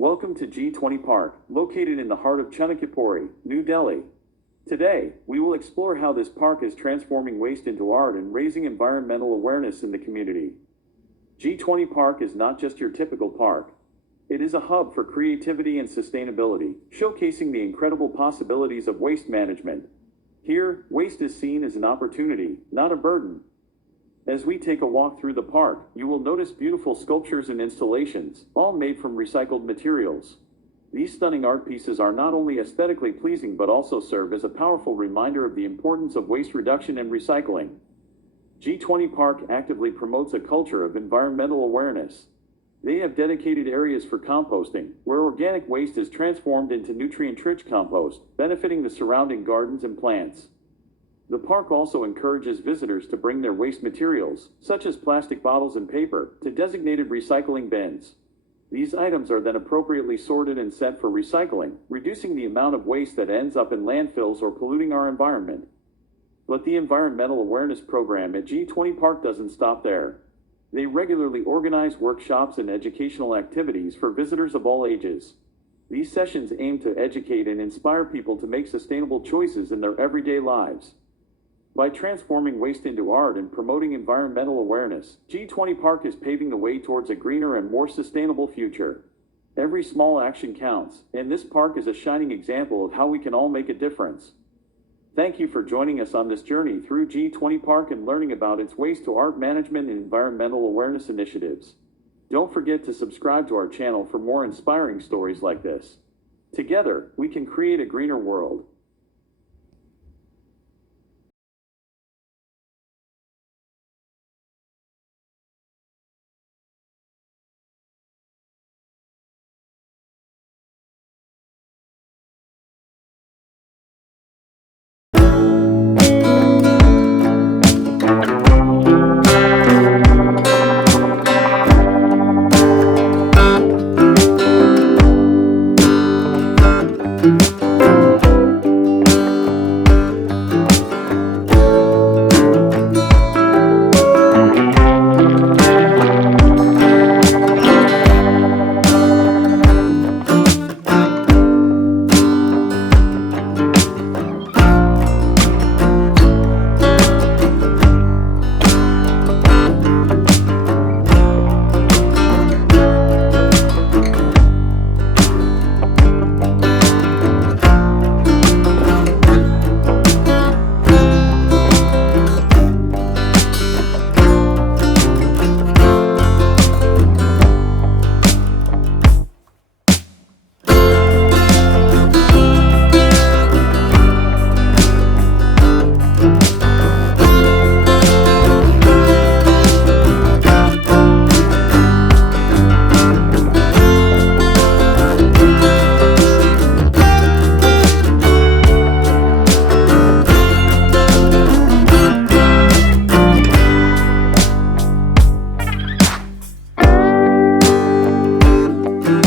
Welcome to G20 Park, located in the heart of Chanakyapuri, New Delhi. Today, we will explore how this park is transforming waste into art and raising environmental awareness in the community. G20 Park is not just your typical park. It is a hub for creativity and sustainability, showcasing the incredible possibilities of waste management. Here, waste is seen as an opportunity, not a burden. As we take a walk through the park, you will notice beautiful sculptures and installations, all made from recycled materials. These stunning art pieces are not only aesthetically pleasing but also serve as a powerful reminder of the importance of waste reduction and recycling. G20 Park actively promotes a culture of environmental awareness. They have dedicated areas for composting, where organic waste is transformed into nutrient-rich compost, benefiting the surrounding gardens and plants. The park also encourages visitors to bring their waste materials, such as plastic bottles and paper, to designated recycling bins. These items are then appropriately sorted and sent for recycling, reducing the amount of waste that ends up in landfills or polluting our environment. But the environmental awareness program at G20 Park doesn't stop there. They regularly organize workshops and educational activities for visitors of all ages. These sessions aim to educate and inspire people to make sustainable choices in their everyday lives. By transforming waste into art and promoting environmental awareness, G20 Park is paving the way towards a greener and more sustainable future. Every small action counts, and this park is a shining example of how we can all make a difference. Thank you for joining us on this journey through G20 Park and learning about its waste to art management and environmental awareness initiatives. Don't forget to subscribe to our channel for more inspiring stories like this. Together, we can create a greener world.